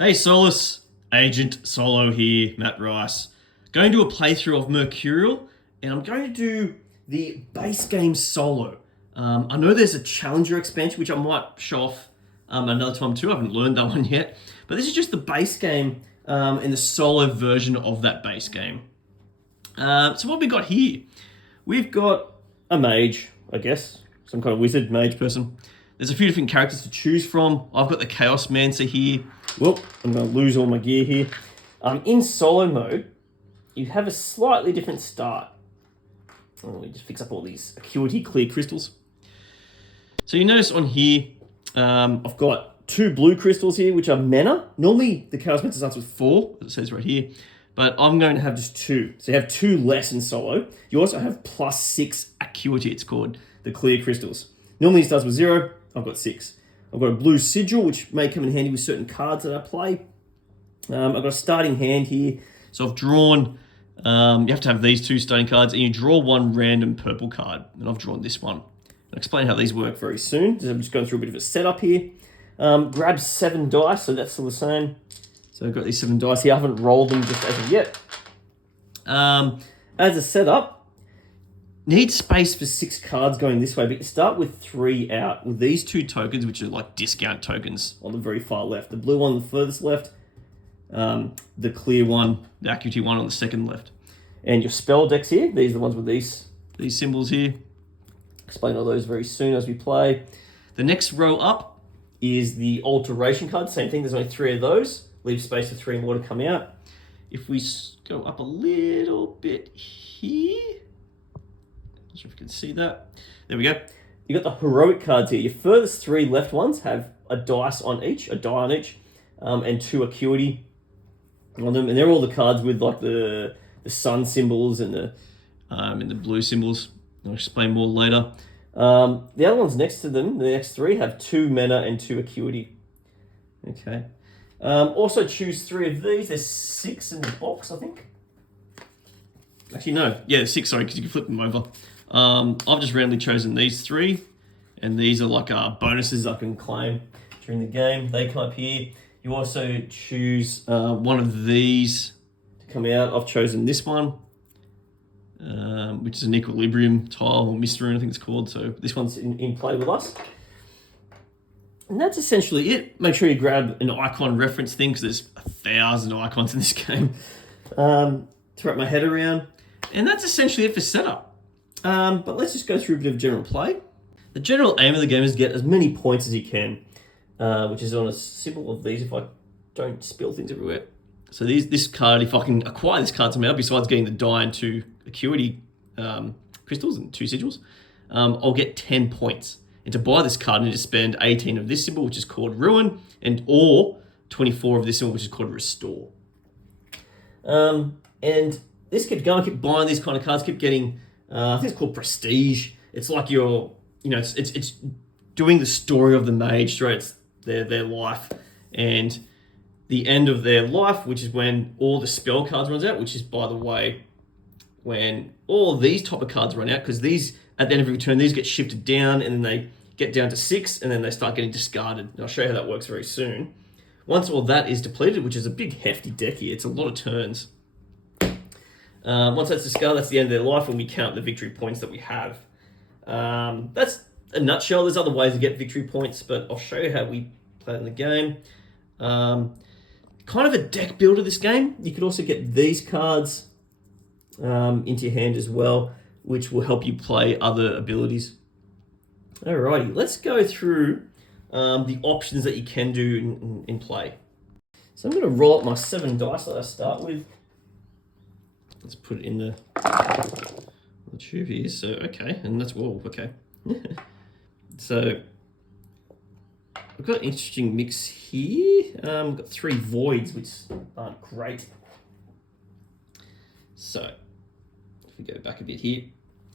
Hey Solace, Agent Solo here, Matt Rice. Going to do a playthrough of Mercurial, and I'm going to do the base game solo. I know there's a Challenger expansion, which I might show off another time too. I haven't learned that one yet. But this is just the base game in the solo version of that base game. So what we got here? We've got a mage, I guess. Some kind of wizard, mage person. There's a few different characters to choose from. I've got the Chaosmancer here. Whoop, I'm going to lose all my gear here. In solo mode, you have a slightly different start. Let me just fix up all these Acuity clear crystals. So you notice on here, I've got 2 blue crystals here, which are mana. Normally, the Chaosmancer starts with 4, as it says right here. But I'm going to have just 2. So you have 2 less in solo. You also have +6 Acuity, it's called, the clear crystals. Normally it starts with 0. I've got 6. I've got a blue sigil, which may come in handy with certain cards that I play. I've got a starting hand here. So I've drawn, you have to have these 2 starting cards, and you draw 1 random purple card. And I've drawn this one. I'll explain how these work very soon. So I'm just going through a bit of a setup here. Grab 7 dice, so that's still the same. So I've got these 7 dice here. I haven't rolled them just as of yet. As a setup, need space for 6 cards going this way, but you start with 3 out with these 2 tokens, which are like discount tokens on the very far left. The blue one on the furthest left, the clear one, the Acuity one on the second left. And your spell decks here, these are the ones with these symbols here. Explain all those very soon as we play. The next row up is the alteration card. Same thing, there's only 3 of those. Leave space for 3 more to come out. If we go up a little bit here, not sure if you can see that. There we go. You got the heroic cards here. Your furthest 3 left ones have a die on each, and 2 Acuity on them. And they're all the cards with like the sun symbols and the blue symbols. I'll explain more later. The other ones next to them, the next 3, have 2 mana and 2 Acuity. Okay. Also choose 3 of these. There's 6 in the box, I think. Actually, no. Yeah, 6, sorry, because you can flip them over. I've just randomly chosen these 3, and these are like bonuses I can claim during the game. They come up here. You also choose one of these to come out. I've chosen this one, which is an equilibrium tile, or Mystery, I think it's called. So this one's in play with us. And that's essentially it. Make sure you grab an icon reference thing, because there's 1,000 icons in this game to wrap my head around. And that's essentially it for setup. But let's just go through a bit of general play. The general aim of the game is to get as many points as you can, which is on a symbol of these if I don't spill things everywhere. So this card, if I can acquire this card somehow, besides getting the die and 2 Acuity crystals and 2 sigils, I'll get 10 points. And to buy this card, I need to spend 18 of this symbol, which is called Ruin, or 24 of this symbol, which is called Restore. And this kept going, I kept buying these kind of cards, kept getting, I think it's called Prestige. It's like it's doing the story of the mage throughout their life, and the end of their life, which is when all the spell cards runs out, which is, by the way, when all of these type of cards run out, because these, at the end of every turn, these get shifted down, and then they get down to 6, and then they start getting discarded. And I'll show you how that works very soon. Once all that is depleted, which is a big hefty deck here, it's a lot of turns. Once that's discarded, that's the end of their life, and we count the victory points that we have. That's a nutshell. There's other ways to get victory points, but I'll show you how we play in the game. Kind of a deck builder, this game. You could also get these cards into your hand as well, which will help you play other abilities. Alrighty, let's go through the options that you can do in play. So I'm going to roll up my 7 dice that I start with. Let's put it in the tube here. So, okay, and that's, whoa, okay. So, I've got an interesting mix here. I've got 3 voids, which aren't great. So, if we go back a bit here,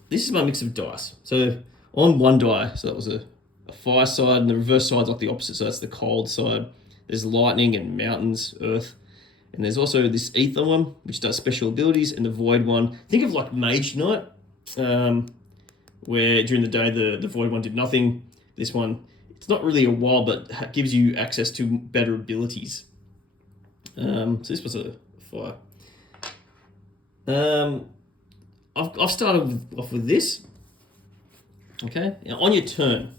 this is my mix of dice. So, on 1 die, so that was a fire side, and the reverse side's like the opposite, so that's the cold side. There's lightning and mountains, earth. And there's also this ether one, which does special abilities, and the void one. Think of like Mage Knight, where during the day the void one did nothing. This one, it's not really a wild, but gives you access to better abilities. So this was a fire. I've started off with this. Okay, now on your turn,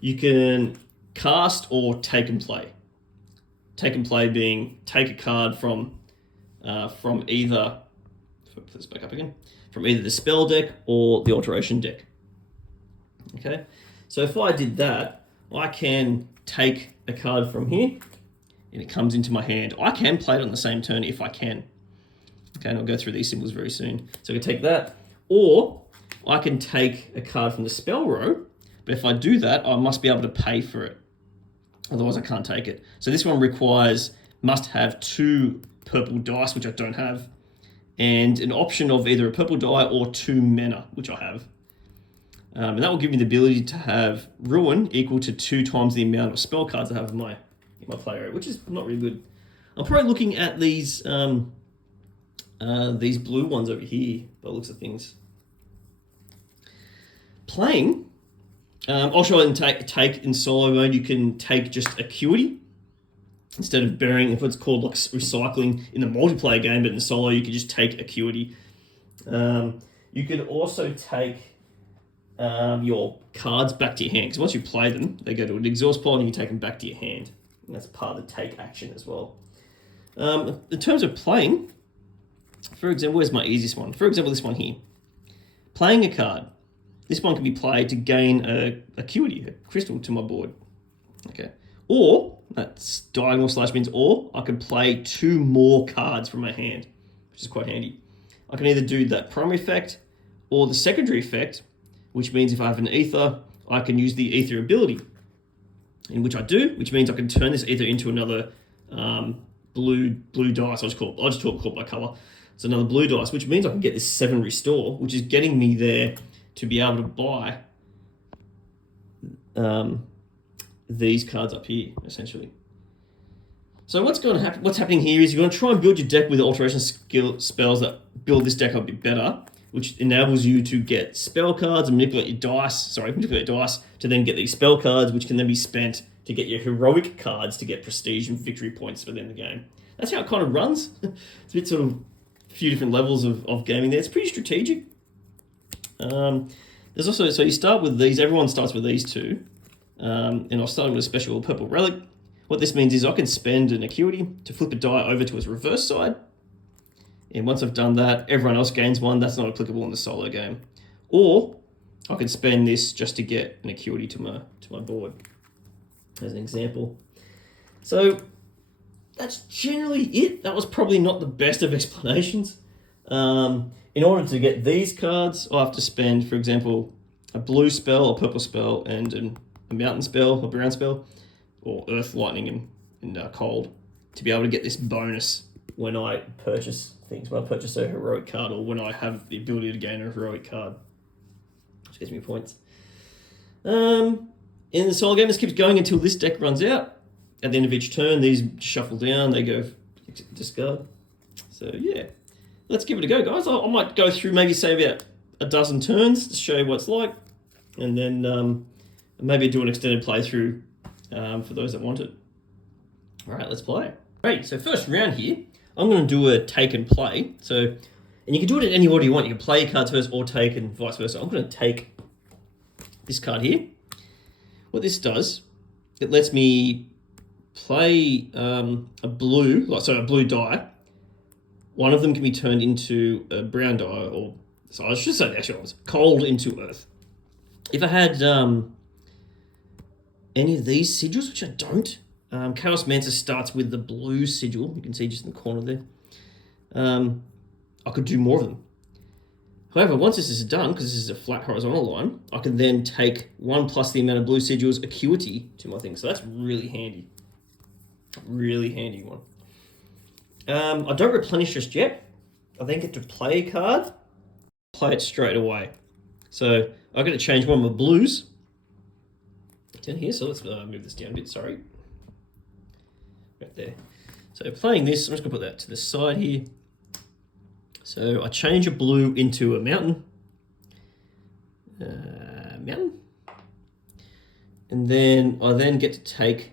you can cast or take and play. Take and play being take a card from either, put this back up again, from either the spell deck or the alteration deck. Okay, so if I did that, I can take a card from here and it comes into my hand. I can play it on the same turn if I can. Okay, and I'll go through these symbols very soon. So I can take that, or I can take a card from the spell row, but if I do that, I must be able to pay for it. Otherwise I can't take it. So this one must have 2 purple dice, which I don't have, and an option of either a purple die or 2 mana, which I have. And that will give me the ability to have Ruin equal to 2 times the amount of spell cards I have in my play area, which is not really good. I'm probably looking at these blue ones over here by the looks of things. Playing, I'll show you take in solo mode. You can take just Acuity instead of burying, if it's called like recycling in the multiplayer game, but in the solo you can just take Acuity. You can also take your cards back to your hand, because once you play them, they go to an exhaust pile and you take them back to your hand. And that's part of the take action as well. In terms of playing, for example, where's my easiest one? For example, this one here. Playing a card. This one can be played to gain a Acuity, a crystal to my board. Okay. Or, that's diagonal slash means or, I can play 2 more cards from my hand, which is quite handy. I can either do that primary effect or the secondary effect, which means if I have an ether, I can use the ether ability, in which I do, which means I can turn this ether into another blue dice. I'll just talk it by color. It's another blue dice, which means I can get this 7 restore, which is getting me there to be able to buy these cards up here, essentially. So what's happening here is you're going to try and build your deck with the alteration spells that build this deck up a bit better, which enables you to get spell cards and manipulate your dice to then get these spell cards, which can then be spent to get your heroic cards to get prestige and victory points within the game. That's how it kind of runs. It's a bit sort of a few different levels of gaming there. It's pretty strategic. There's also, so you start with these, everyone starts with these 2. And I've started with a special purple relic. What this means is I can spend an Acuity to flip a die over to its reverse side. And once I've done that, everyone else gains one. That's not applicable in the solo game. Or I can spend this just to get an Acuity to my board, as an example. So that's generally it. That was probably not the best of explanations. In order to get these cards, I have to spend, for example, a blue spell, a purple spell, and a mountain spell, a brown spell, or earth, lightning, and cold, to be able to get this bonus when I purchase things, when I purchase a heroic card, or when I have the ability to gain a heroic card, which gives me points. In the solo game, this keeps going until this deck runs out. At the end of each turn, these shuffle down, they go discard. So yeah, let's give it a go, guys. I might go through maybe say about a dozen turns to show you what it's like, and then maybe do an extended playthrough for those that want it. All right, let's play. Great, so first round here, I'm going to do a take and play. So, and you can do it in any order you want. You can play cards first or take and vice versa. I'm going to take this card here. What this does, it lets me play a blue die. One of them can be turned into a brown die, or so I should say the actual ones, cold into earth. If I had any of these sigils, which I don't, Chaosmancer starts with the blue sigil. You can see just in the corner there. I could do more of them. However, once this is done, because this is a flat horizontal line, I can then take 1 plus the amount of blue sigils Acuity to my thing. So that's really handy. Really handy one. I don't replenish just yet. I then get to play a card, play it straight away. So I've got to change one of my blues down here. So let's move this down a bit, sorry. Right there. So playing this, I'm just going to put that to the side here. So I change a blue into a mountain. And then I get to take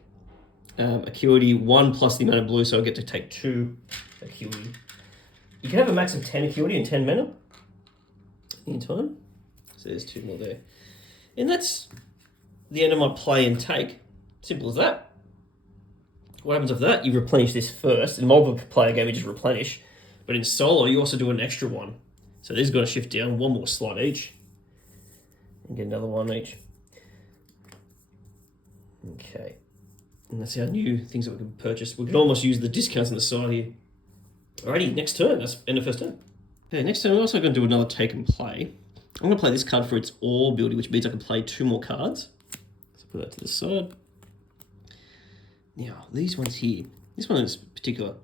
acuity, 1 plus the amount of blue, so I get to take 2 acuity. You can have a max of 10 acuity and 10 mana in time. So there's 2 more there. And that's the end of my play and take. Simple as that. What happens after that? You replenish this first. In multiplayer game, you just replenish. But in solo, you also do an extra one. So these got to shift down 1 more slot each. And get another 1 each. Okay. And that's our new things that we can purchase. We can almost use the discounts on the side here. Alrighty, next turn. That's end of first turn. Okay, next turn, I'm also going to do another take and play. I'm going to play this card for its ore ability, which means I can play 2 more cards. So put that to the side. Now, these ones here. This one is particular.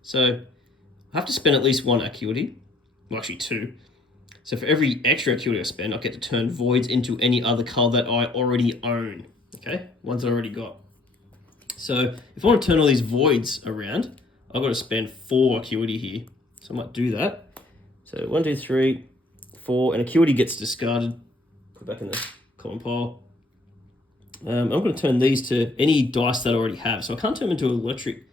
So, I have to spend at least 1 acuity. Well, actually 2. So for every extra acuity I spend, I get to turn voids into any other card that I already own. Okay? Ones I already got. So, if I want to turn all these voids around, I've got to spend 4 acuity here. So I might do that. So 1, 2, 3, 4, and acuity gets discarded. Put back in the common pile. I'm going to turn these to any dice that I already have. So I can't turn them into electric,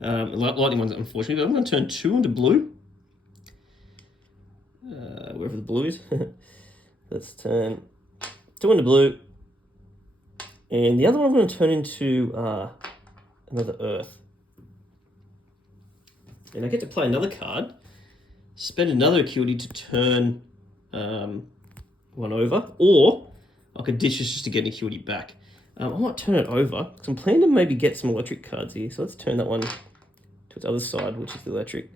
lightning ones, unfortunately. But I'm going to turn 2 into blue. Wherever the blue is. Let's turn 2 into blue. And the other one I'm going to turn into another earth. And I get to play another card. Spend another acuity to turn 1 over. Or I could ditch this just to get an acuity back. I might turn it over, because I'm planning to maybe get some electric cards here. So let's turn that one to its other side, which is the electric.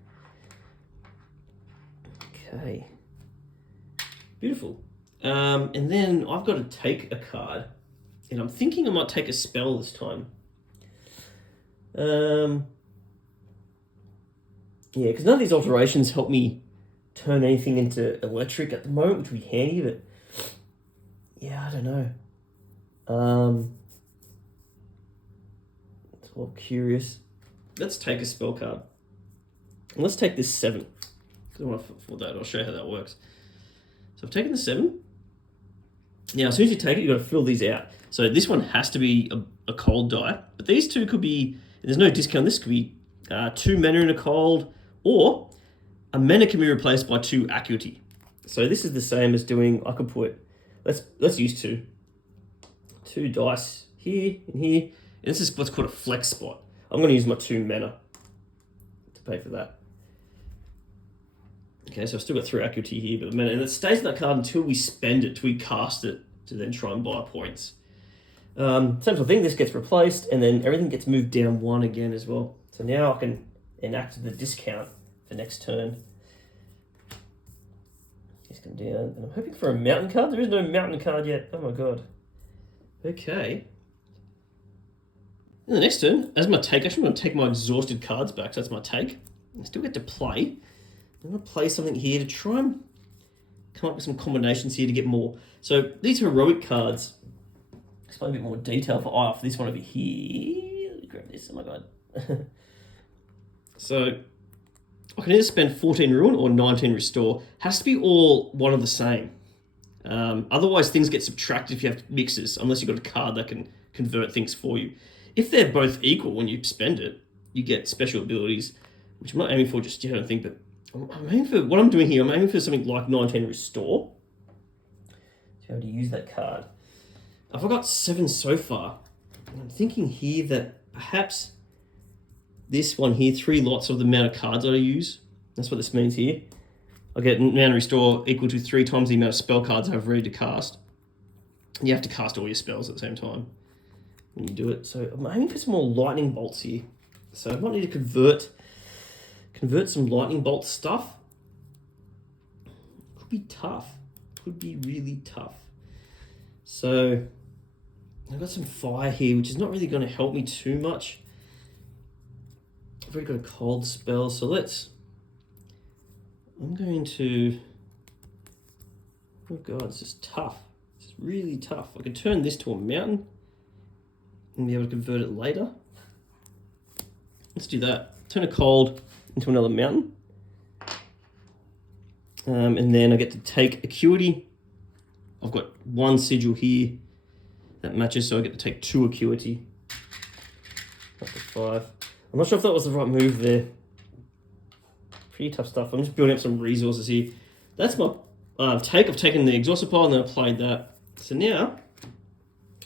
Okay. Beautiful. And then I've got to take a card. And I'm thinking I might take a spell this time. Yeah, because none of these alterations help me turn anything into electric at the moment, which would be handy, but yeah, I don't know. It's all curious. Let's take a spell card. And let's take this 7. Because I want to for that. I'll show you how that works. So I've taken the 7. Now, as soon as you take it, you've got to fill these out. So this one has to be a cold die. But these two could be, there's no discount. This could be 2 mana in a cold, or a mana can be replaced by 2 acuity. So this is the same as doing, I could put, let's use 2 dice here and here. And this is what's called a flex spot. I'm going to use my 2 mana to pay for that. Okay, so I've still got 3 acuity here, but the mana, and it stays in that card until we spend it, till we cast it, to then try and buy points. Same sort of thing, this gets replaced, and then everything gets moved down 1 again as well. So now I can enact the discount for next turn. Just come down, and I'm hoping for a mountain card. There is no mountain card yet. Oh my god. Okay. In the next turn, as my take, actually I'm going to take my exhausted cards back, so that's my take. I still get to play. I'm going to play something here to try and come up with some combinations here to get more. So these heroic cards, explain a bit more detail for this one over here. Let me grab this, oh my god. So I can either spend 14 ruin or 19 restore. Has to be all one of the same. Otherwise things get subtracted if you have mixes, unless you've got a card that can convert things for you. If they're both equal when you spend it, you get special abilities, which I'm not aiming for just yet, I don't think, but I'm aiming for, what I'm doing here, I'm aiming for something like 19 restore. To be able to use that card. I've got 7 so far. I'm thinking here that perhaps this one here, 3 lots of the amount of cards that I use. That's what this means here. I get mana restore equal to 3 times the amount of spell cards I have ready to cast. And you have to cast all your spells at the same time when you do it. So I'm aiming for some more lightning bolts here. So I might need to convert some lightning bolt stuff. Could be tough. Could be really tough. So I've got some fire here, which is not really going to help me too much. I've already got a cold spell, so I'm going to, oh god, this is tough. This is really tough. I can turn this to a mountain and be able to convert it later. Let's do that. Turn a cold into another mountain. And then I get to take acuity. I've got 1 sigil here that matches, so I get to take 2 acuity. Up to 5. I'm not sure if that was the right move there. Pretty tough stuff. I'm just building up some resources here. That's my take. I've taken the exhausted pile and then I played that. So now,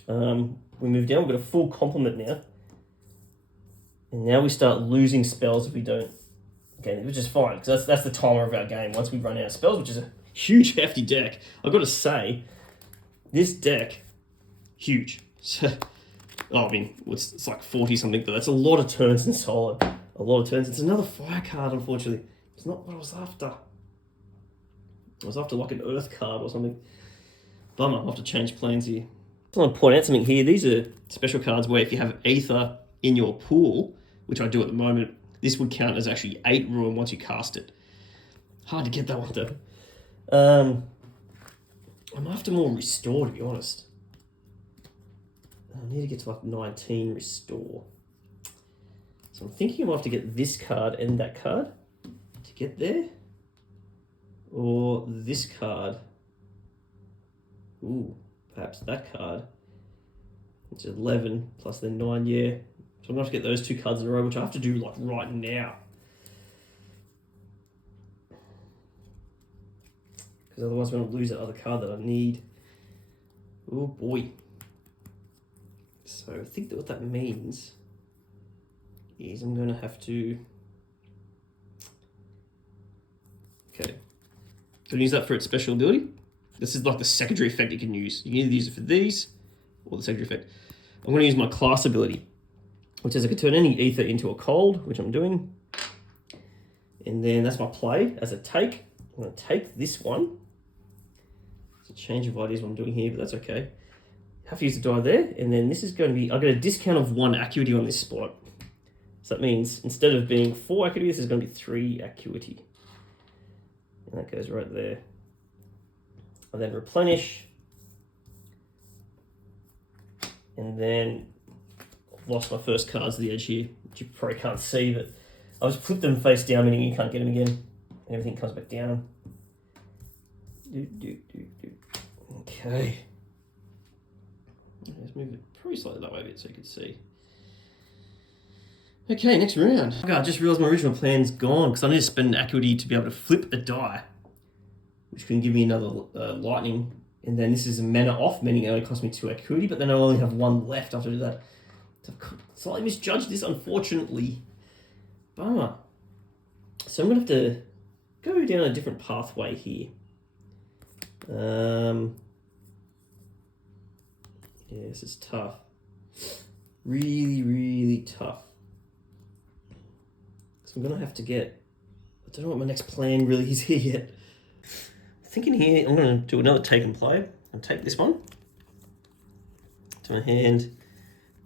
we move down. We've got a full complement now. And now we start losing spells if we don't. Okay, which is fine, because that's the timer of our game. Once we run out of spells, which is a huge, hefty deck. I've got to say, this deck, huge. I mean, it's like 40 something, but that's a lot of turns in solo. A lot of turns. It's another fire card, unfortunately. It's not what I was after. I was after like an earth card or something. Bummer, I'll have to change plans here. I want to point out something here. These are special cards where if you have Aether in your pool, which I do at the moment, this would count as actually 8 ruin once you cast it. Hard to get that one though. I'm after more restore, to be honest. I need to get to like 19 restore. So I'm thinking I'm going to have to get this card and that card to get there. Or this card. Ooh, perhaps that card. It's 11 plus then 9, yeah. So I'm going to have to get those 2 cards in a row, which I have to do like right now. Because otherwise I'm going to lose that other card that I need. Oh boy. So I think that what that means is I'm going to have to... Okay. So use that for its special ability. This is like the secondary effect you can use. You can either use it for these or the secondary effect. I'm going to use my class ability, which is I can turn any ether into a cold, which I'm doing. And then that's my play as a take. I'm going to take this one. It's a change of ideas what I'm doing here, but that's okay. Have to use the die there. And then this is going to be, I've got a discount of 1 acuity on this spot. So that means instead of being 4 acuity, this is going to be 3 acuity. And that goes right there. And then replenish. And then I've lost my first cards to the edge here, which you probably can't see, but I'll just flip them face down, meaning you can't get them again. And everything comes back down. Okay. Let's move it probably slightly that way a bit so you can see. Okay, next round. Okay, I just realised my original plan's gone because I need to spend an acuity to be able to flip a die, which can give me another lightning. And then this is a mana off, meaning it only costs me 2 acuity, but then I only have 1 left after I do that. So I've slightly misjudged this, unfortunately. Bummer. So I'm going to have to go down a different pathway here. Yeah, this is tough. Really, really tough. So I'm going to have to get... I don't know what my next plan really is here yet. Thinking here, I'm going to do another take and play. I'll take this one to my hand.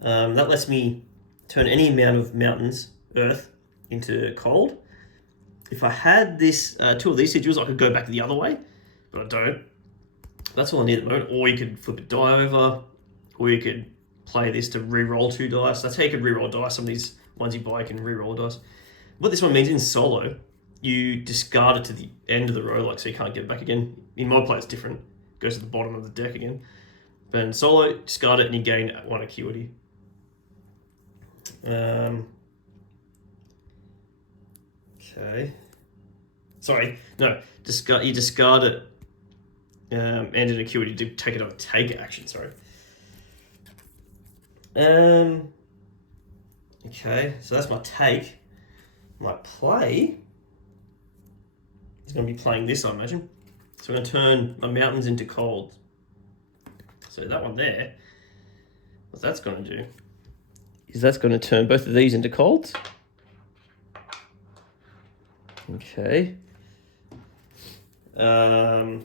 That lets me turn any amount of mountains, earth, into cold. If I had this 2 of these sigils, I could go back the other way, but I don't. That's all I need at the moment. Or you could flip a die over, or you could play this to re-roll 2 dice. That's how you could re-roll dice. Some of these ones you buy can re-roll dice. What this one means in solo, you discard it to the end of the row, like so you can't get it back again. In mod play, it's different. It goes to the bottom of the deck again. But in solo, discard it and you gain 1 acuity. Okay. Sorry, no. You discard it and an acuity to take it on a take action. Sorry. Okay, so that's my take. My play is going to be playing this, I imagine. So I'm going to turn my mountains into cold. So that one there, what that's going to do is that's going to turn both of these into colds. Okay. That's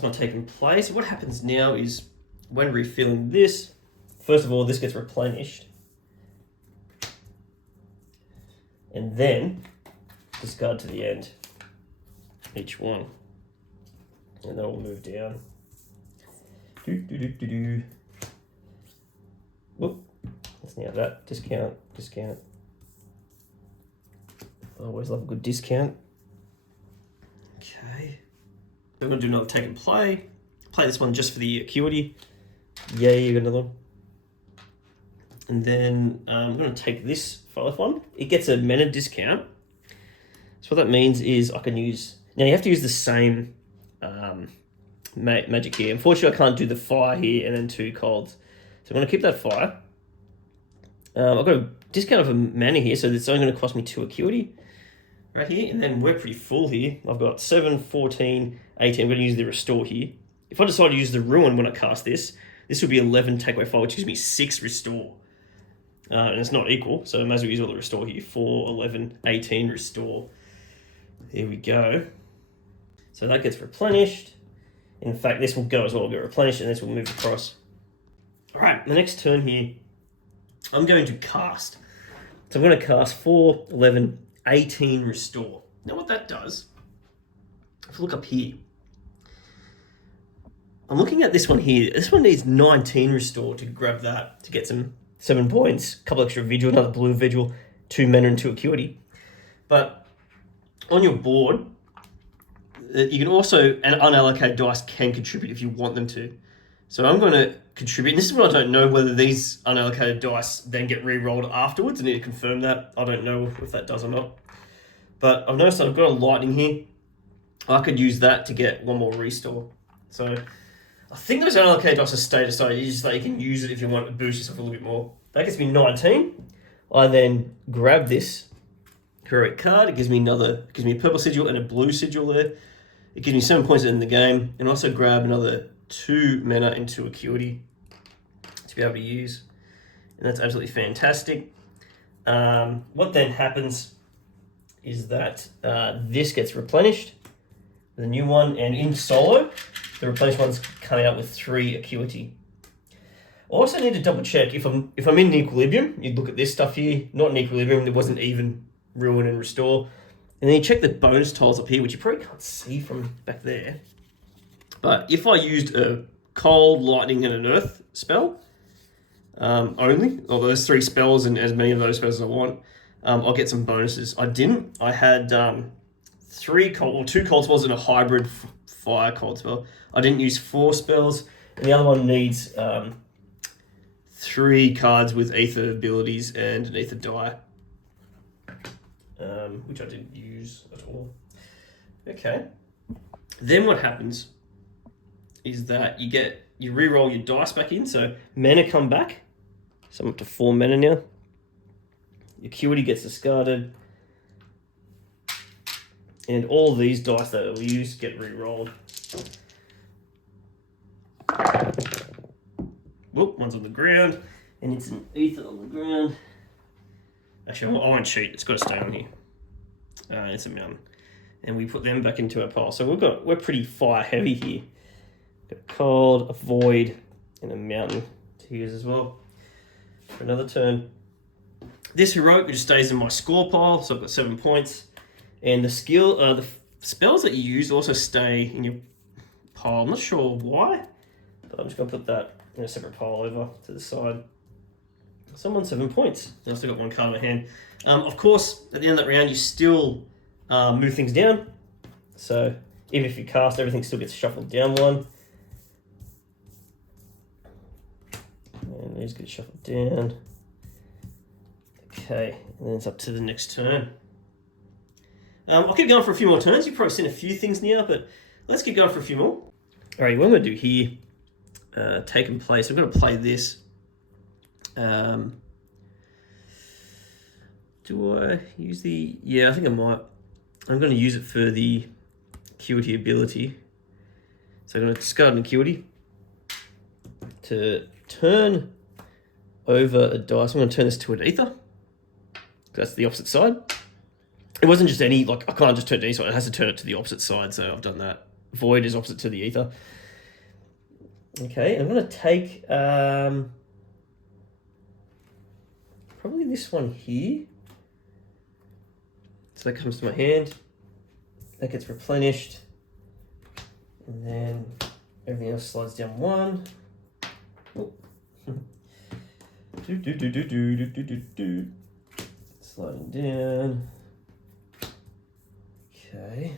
my take and play. So what happens now is when refilling this, first of all, this gets replenished. And then discard to the end, each one. And then we'll move down. Whoop. That's now that. Discount. I always love a good discount. Okay. I'm going to do another take and play. Play this one just for the acuity. Yay, you got another one. And then I'm going to take this 5 It gets a mana discount. So what that means is I can use... Now you have to use the same magic here. Unfortunately, I can't do the fire here and then 2 colds. So I'm going to keep that fire. I've got a discount of a mana here, so it's only going to cost me 2 acuity right here. And then we're pretty full here. I've got 7, 14, 18. I'm going to use the restore here. If I decide to use the ruin when I cast this would be 11 take away 5, which gives me 6 restore. And it's not equal, so I might as well use all the restore here. 4, 11, 18 restore. There we go. So that gets replenished. In fact, this will go as well. It'll get replenished, and this will move across. All right, the next turn here, I'm going to cast. So I'm going to cast 4, 11, 18 restore. Now what that does, if you look up here, I'm looking at this one here. This one needs 19 restore to grab that, to get some 7 points, a couple extra vigil, another blue vigil, 2 mana and 2 acuity. But on your board, you can also, and unallocated dice can contribute if you want them to. So I'm going to contribute. And this is what I don't know, whether these unallocated dice then get re-rolled afterwards. I need to confirm that. I don't know if that does or not. But I've noticed that I've got a lightning here. I could use that to get 1 more restore. So I think those unallocated dice are state aside. You just like, you can use it if you want to boost yourself a little bit more. That gets me 19. I then grab this heroic card. It gives me a purple sigil and a blue sigil there. It gives me 7 points in the game, and also grab another 2 mana and 2 acuity to be able to use. And that's absolutely fantastic. What then happens is that this gets replenished with a new one, and in solo, the replenished one's coming out with 3 acuity. I also need to double check if I'm in equilibrium. You'd look at this stuff here. Not in equilibrium. There wasn't even ruin and restore. And then you check the bonus tiles up here, which you probably can't see from back there. But if I used a cold, lightning, and an earth spell only, or those 3 spells and as many of those spells as I want, I'll get some bonuses. I didn't. I had 2 cold spells and a hybrid fire cold spell. I didn't use 4 spells, and the other one needs 3 cards with ether abilities and an ether die, which I didn't use at all. Okay. Then what happens is that you re-roll your dice back in, so mana come back. So I'm up to 4 mana now. Your acuity gets discarded. And all these dice that we use get re-rolled. Whoop, one's on the ground, and it's an ether on the ground. Actually, I won't cheat. It's got to stay on here. It's a mountain, and we put them back into our pile. So we're pretty fire heavy here. Got a cold, a void, and a mountain to use as well for another turn. This heroic just stays in my score pile, so I've got 7 points. And the spells that you use also stay in your pile. I'm not sure why, but I'm just going to put that in a separate pile over to the side. So I'm on 7 points. I've still got 1 card in my hand. Of course, at the end of that round, you still move things down. So even if you cast, everything still gets shuffled down 1. And these get shuffled down. Okay, and then it's up to the next turn. I'll keep going for a few more turns. You've probably seen a few things now, but let's keep going for a few more. All right, what I'm going to do here, taking place, I'm going to play this. Do I use the... Yeah, I think I might. I'm going to use it for the acuity ability. So I'm going to discard an acuity to turn over a dice. I'm going to turn this to an ether. That's the opposite side. It wasn't just any, like, I can't just turn it to any side. It has to turn it to the opposite side, so I've done that. Void is opposite to the ether. Okay, I'm going to take probably this one here. So that comes to my hand. That gets replenished. And then everything else slides down 1. Oh. Sliding down. Okay.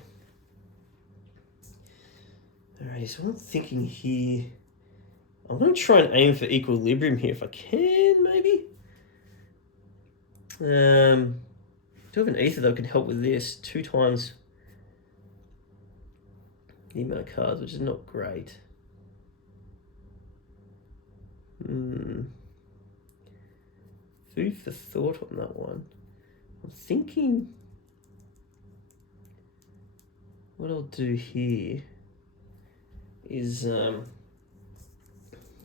Alright, so what I'm thinking here, I'm going to try and aim for equilibrium here if I can, maybe. Do have an ether that can help with this 2 times the amount of cards, which is not great. Food for thought on that one. I'm thinking what I'll do here is I'm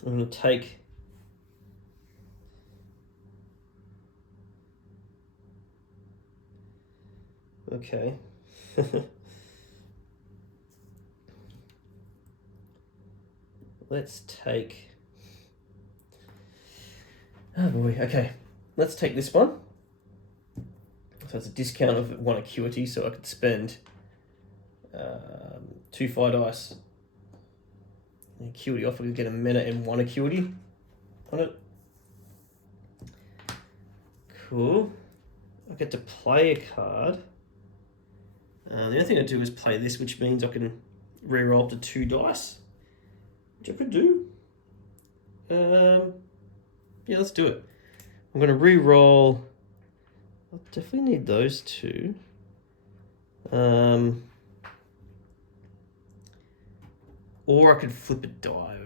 going to take okay. Let's take, oh boy, okay. Let's take this one. So it's a discount of 1 acuity, so I could spend 2 fire dice. An acuity off, I could get a mana and 1 acuity on it. Cool. I get to play a card. The only thing I do is play this, which means I can reroll up to 2 dice, which I could do. Yeah, let's do it. I'm going to re-roll. I'll definitely need those 2. Or I could flip a die.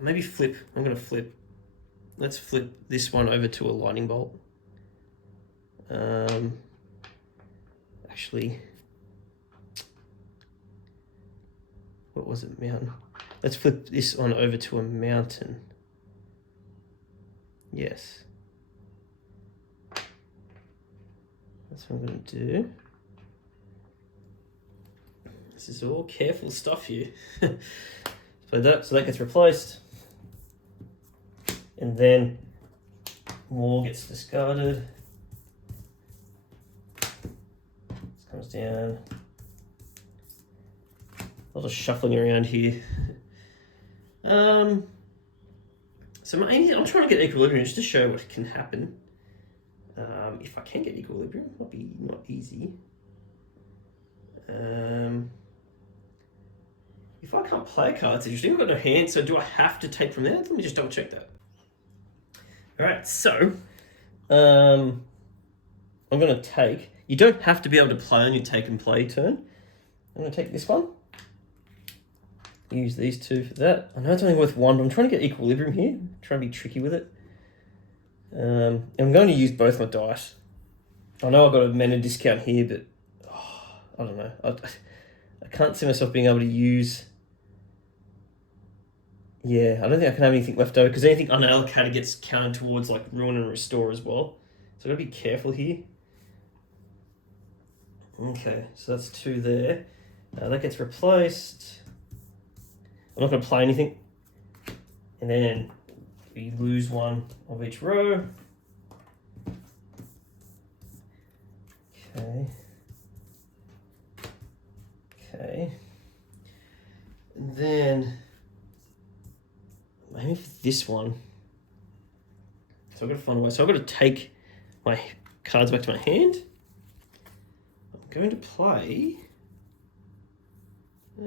Maybe flip. I'm going to flip. Let's flip this one over to a lightning bolt. Actually, what was it? Mountain. Let's flip this one over to a mountain. Yes. That's what I'm going to do. This is all careful stuff here. So that gets replaced. And then more gets discarded. This comes down. A lot of shuffling around here. So I'm trying to get equilibrium just to show what can happen. If I can get equilibrium, it might be not easy. If I can't play cards, interesting. I've got no hand, so do I have to take from there? Let me just double check that. All right, so I'm going to take. You don't have to be able to play on your take and play turn. I'm going to take this one. Use these 2 for that. I know it's only worth 1, but I'm trying to get equilibrium here. I'm trying to be tricky with it. And I'm going to use both my dice. I know I've got a mana discount here, but I don't know. I can't see myself being able to use. Yeah, I don't think I can have anything left over because anything unallocated gets counted towards like ruin and restore as well. So I've got to be careful here. Okay, so that's 2 there. That gets replaced. I'm not going to play anything. And then we lose 1 of each row. Okay. Okay. And then maybe for this one. So I've got to find a way. So I've got to take my cards back to my hand. I'm going to play. I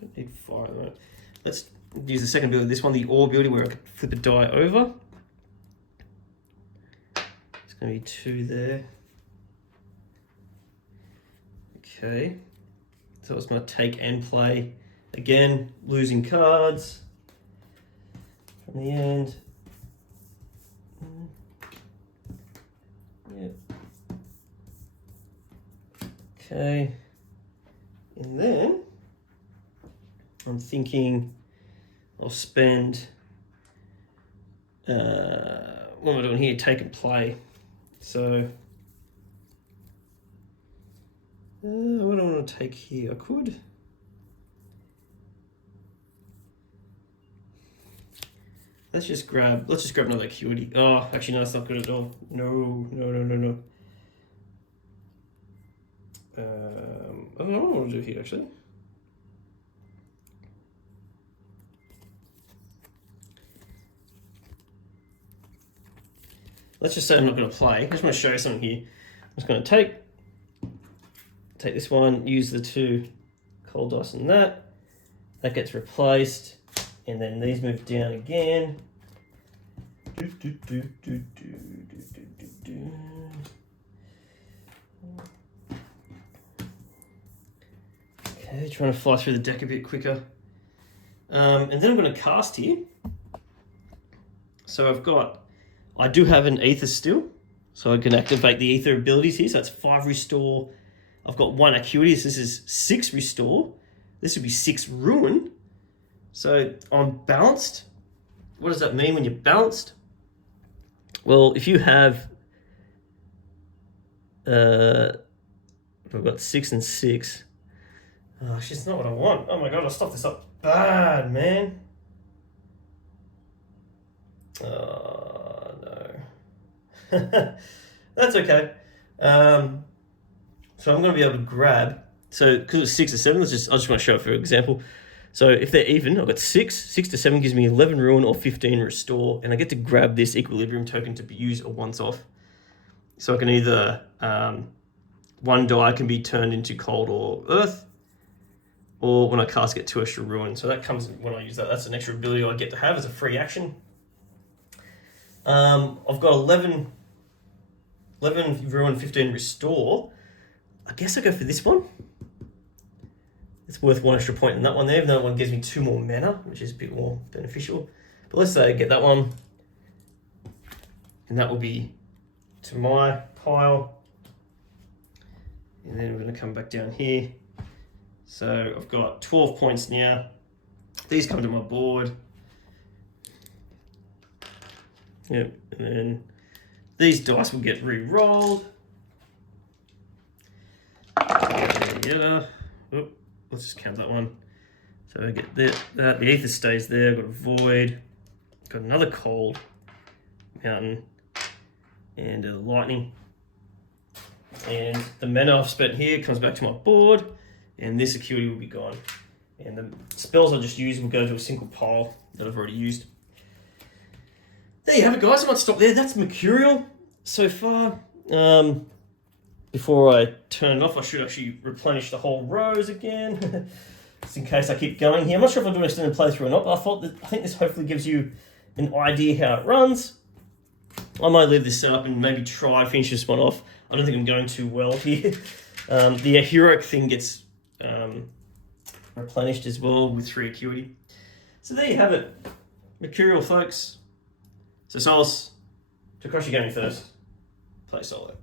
don't need fire. Let's use the second ability. This one, the ore ability, where I could flip a die over. It's going to be 2 there. Okay. So it's going to take and play. Again, losing cards from the end. Yep. Okay. And then I'm thinking I'll spend, what am I doing here? Take and play. So, what do I want to take here? I could. Let's just grab another acuity. Oh, actually, no, that's not good at all. No. I don't know what I want to do here, actually. Let's just say I'm not going to play. I just want to show you something here. I'm just going to take this one, use the 2 cold dice and that. that gets replaced, and then these move down again. Okay, trying to fly through the deck a bit quicker. And then I'm going to cast here. So I do have an Ether still, so I can activate the Ether abilities here. So that's 5 restore. I've got 1 acuity, so this is 6 restore. This would be 6 ruin. So I'm balanced. What does that mean when you're balanced? Well, if you have, I've got 6 and 6. Oh, shit's not what I want. Oh my god, I stuffed this up bad, man. Oh no. That's okay. So I'm going to be able to grab. So because it's 6 or 7, I just want to show it for example. So if they're even, I've got 6. 6 to 7 gives me 11 ruin or 15 restore, and I get to grab this equilibrium token to be used a once off. So I can either 1 die can be turned into cold or earth, or when I cast get 2 extra ruin. So that comes when I use that. That's an extra ability I get to have as a free action. I've got 11 ruin, 15 restore. I guess I go for this one. It's worth 1 extra point in that one there, even though that one gives me 2 more mana, which is a bit more beneficial. But let's say I get that one, and that will be to my pile. And then we're going to come back down here. So I've got 12 points now. These come to my board. Yep, and then these dice will get re-rolled. Yeah. Oop, let's just count that one. So I get that. The ether stays there. I've got a void. Got another cold mountain and a lightning. And the mana I've spent here comes back to my board, and this acuity will be gone. And the spells I just used will go to a single pile that I've already used. There you have it, guys. I might stop there. That's Mercurial so far. Before I turn it off, I should actually replenish the whole rows again, just in case I keep going here. I'm not sure if I'll do an extended playthrough or not, but I think this hopefully gives you an idea how it runs. I might leave this set up and maybe try and finish this one off. I don't think I'm going too well here. The heroic thing gets replenished as well with 3 acuity. So there you have it. Mercurial, folks. So Solace, to crush your game first, play solo.